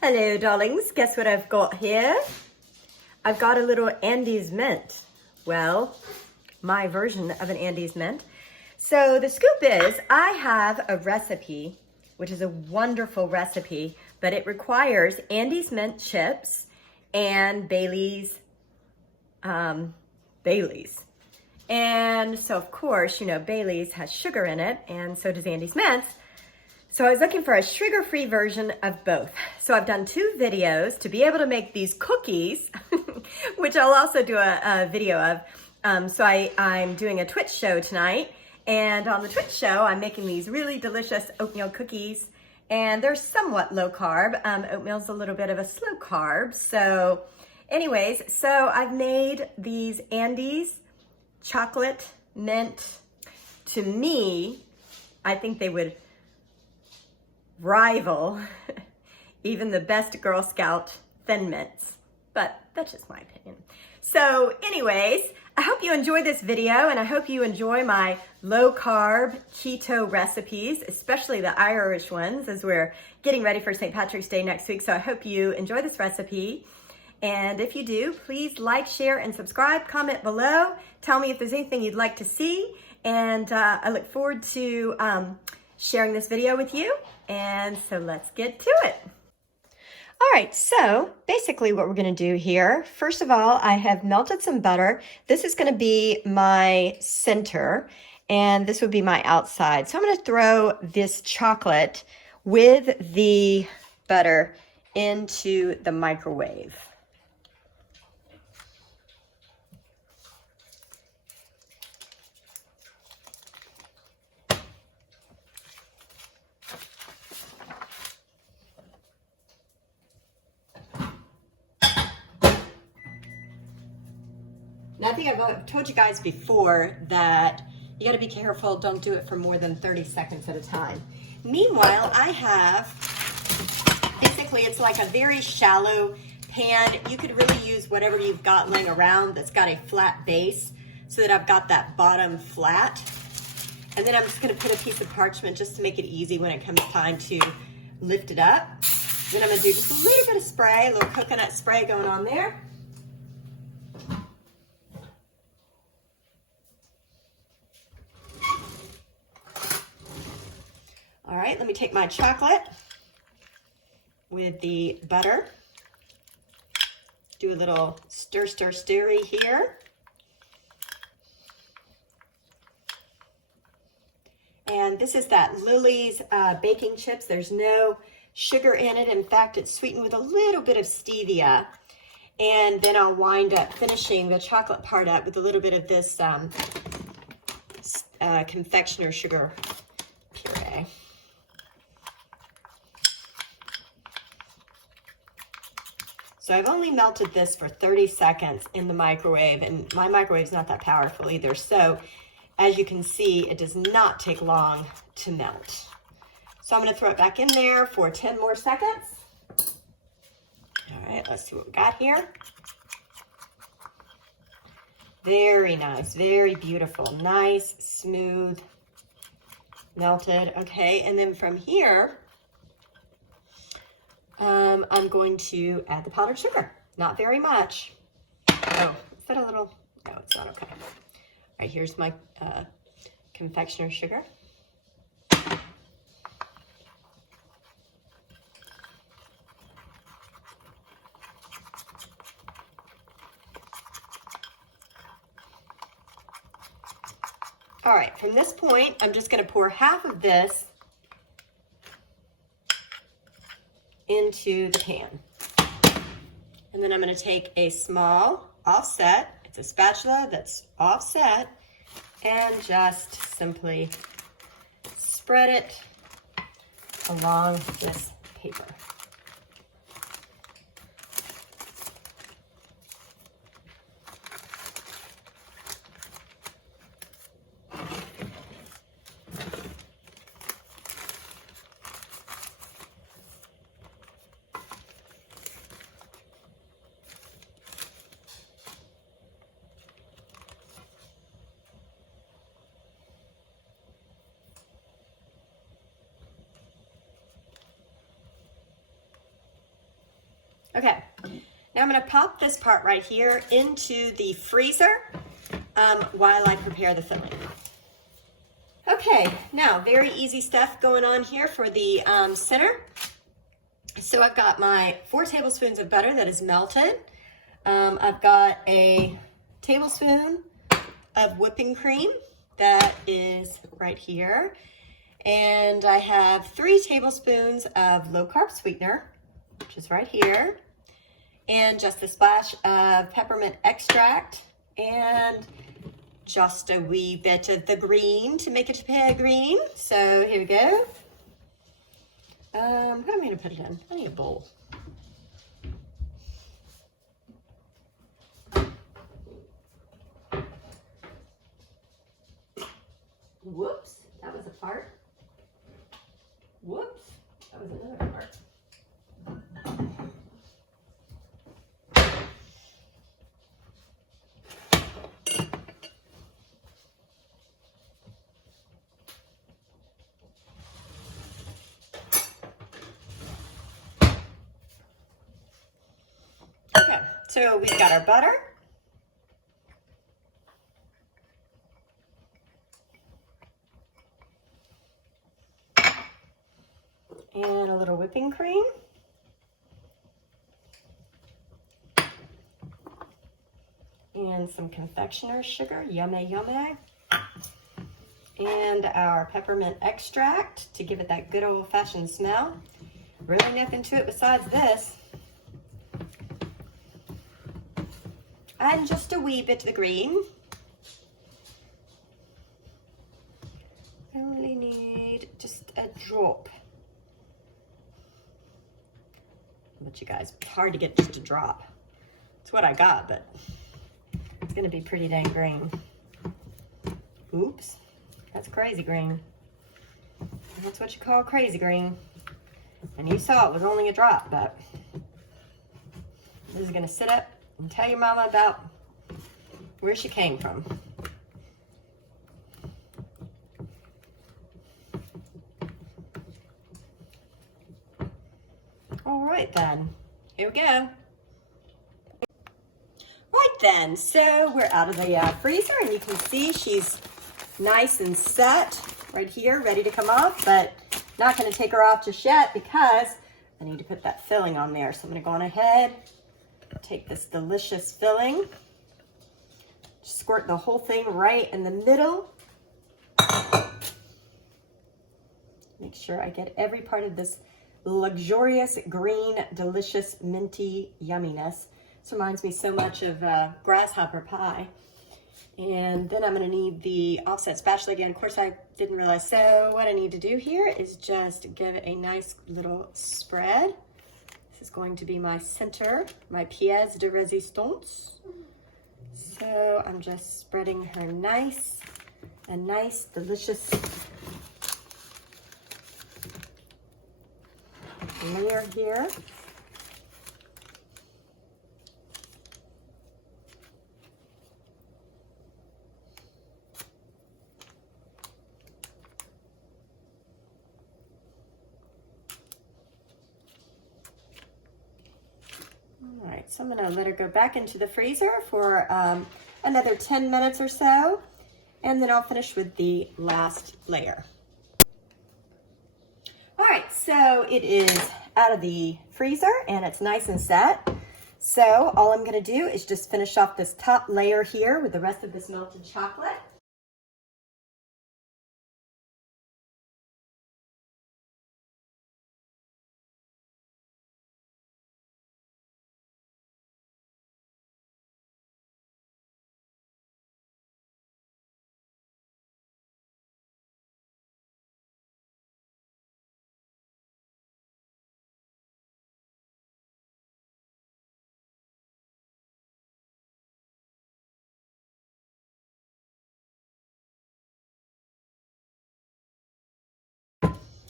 Hello, darlings. Guess what I've got here? I've got a little Andes mint. Well, my version of an Andes mint. So the scoop is I have a recipe, which is a wonderful recipe, but it requires Andes mint chips and Bailey's. And so, of course, you know, Bailey's has sugar in it, and so does Andes mint. So I was looking for a sugar-free version of both. So I've done 2 videos to be able to make these cookies, which I'll also do a video of. So I'm doing a Twitch show tonight, and on the Twitch show, I'm making these really delicious oatmeal cookies, and they're somewhat low carb. Oatmeal's a little bit of a slow carb. So anyways, so I've made these Andes chocolate mint. To me, I think they would rival even the best Girl Scout Thin Mints, but that's just my opinion. So anyways, I hope you enjoy this video, and I hope you enjoy my low carb keto recipes, especially the Irish ones, as we're getting ready for St. Patrick's Day next week. So I hope you enjoy this recipe. And if you do, please like, share, and subscribe. Comment below. Tell me if there's anything you'd like to see. And I look forward to sharing this video with you. And so let's get to it. All right, so basically what we're gonna do here, first of all, I have melted some butter. This is gonna be my center, and this would be my outside. So I'm gonna throw this chocolate with the butter into the microwave. Now, I think I've told you guys before that you got to be careful. Don't do it for more than 30 seconds at a time. Meanwhile, I have, basically it's like a very shallow pan. You could really use whatever you've got laying around that's got a flat base, so that I've got that bottom flat. And then I'm just going to put a piece of parchment just to make it easy when it comes time to lift it up. Then I'm going to do just a little bit of spray, a little coconut spray going on there. All right, let me take my chocolate with the butter, do a little stirry here. And this is that Lily's baking chips. There's no sugar in it. In fact, it's sweetened with a little bit of stevia. And then I'll wind up finishing the chocolate part up with a little bit of this confectioner sugar puree. So I've only melted this for 30 seconds in the microwave, and my microwave's not that powerful either. So as you can see, it does not take long to melt. So I'm going to throw it back in there for 10 more seconds. All right, let's see what we got here. Very nice, very beautiful, nice, smooth, melted. Okay, and then from here, I'm going to add the powdered sugar. Not very much. Oh, is that a little? No, it's not. Okay. All right, here's my confectioner sugar. All right, from this point, I'm just going to pour half of this into the pan. And then I'm going to take a small offset, it's a spatula that's offset, and just simply spread it along this paper. Okay, now I'm gonna pop this part right here into the freezer while I prepare the filling. Okay, now very easy stuff going on here for the center. So I've got my 4 tablespoons of butter that is melted. I've got a tablespoon of whipping cream that is right here. And I have 3 tablespoons of low-carb sweetener, which is right here. And just a splash of peppermint extract and just a wee bit of the green to make it a green. So here we go. What am I going to put it in? I need a bowl. Whoops, that was a part. Whoops, that was another part. Okay, so we've got our butter. And a little whipping cream. And some confectioner's sugar, yummy, yummy. And our peppermint extract to give it that good old-fashioned smell. Really nothing to it besides this. And just a wee bit of the green. I only need just a drop. But you guys, it's hard to get just a drop. It's what I got, but it's gonna be pretty dang green. Oops, that's crazy green. That's what you call crazy green. And you saw it was only a drop, but this is gonna sit up and tell your mama about where she came from. All right then, here we go. Right then, so we're out of the freezer and you can see she's nice and set right here, ready to come off, but not gonna take her off just yet because I need to put that filling on there. So I'm gonna go on ahead, take this delicious filling, squirt the whole thing right in the middle. Make sure I get every part of this luxurious green, delicious, minty yumminess. This reminds me so much of grasshopper pie. And then I'm gonna need the offset spatula again. Of course, I didn't realize. So what I need to do here is just give it a nice little spread. This is going to be my center, my pièce de résistance. So I'm just spreading her a nice, delicious layer here. All right, so I'm gonna let her go back into the freezer for another 10 minutes or so, and then I'll finish with the last layer. All right, so it is out of the freezer and it's nice and set. So all I'm gonna do is just finish off this top layer here with the rest of this melted chocolate.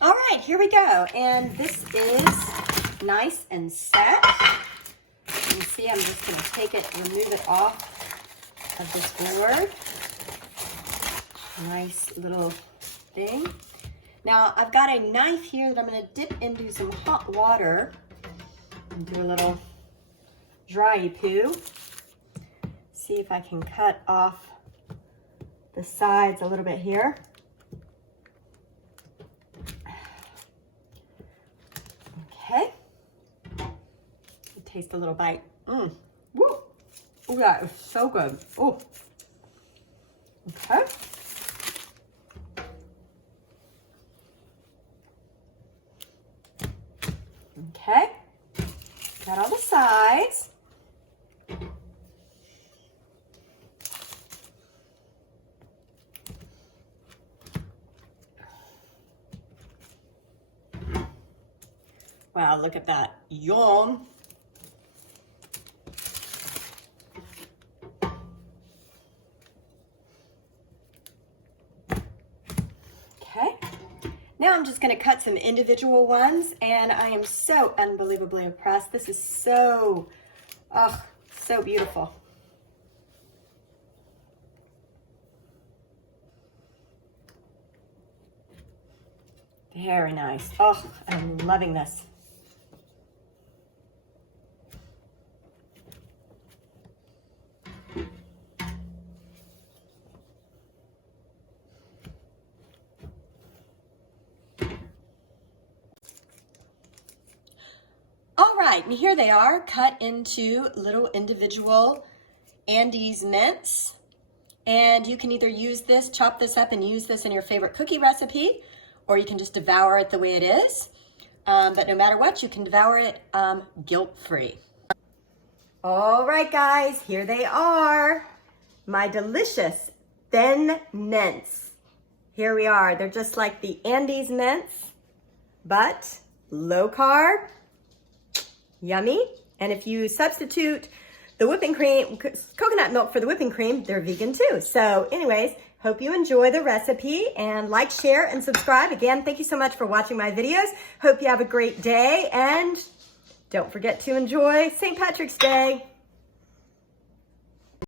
All right, here we go. And this is nice and set. You can see I'm just gonna take it, remove it off of this board. Nice little thing. Now I've got a knife here that I'm gonna dip into some hot water and do a little dry poo. See if I can cut off the sides a little bit here. Okay. Taste a little bite. Woo. Oh, that is so good. Oh. Okay. Okay. Got all the sides. Wow, look at that. Yum. Okay. Now I'm just going to cut some individual ones, and I am so unbelievably impressed. This is so, oh, so beautiful. Very nice. Oh, I'm loving this. All right, and here they are, cut into little individual Andes mints. And you can either use this, chop this up and use this in your favorite cookie recipe, or you can just devour it the way it is. But no matter what, you can devour it guilt-free. All right, guys, here they are. My delicious thin mints. Here we are. They're just like the Andes mints, but low carb. Yummy. And if you substitute the whipping cream, coconut milk for the whipping cream, they're vegan too. So anyways, hope you enjoy the recipe, and like, share, and subscribe. Again, thank you so much for watching my videos. Hope you have a great day, and don't forget to enjoy St. Patrick's Day.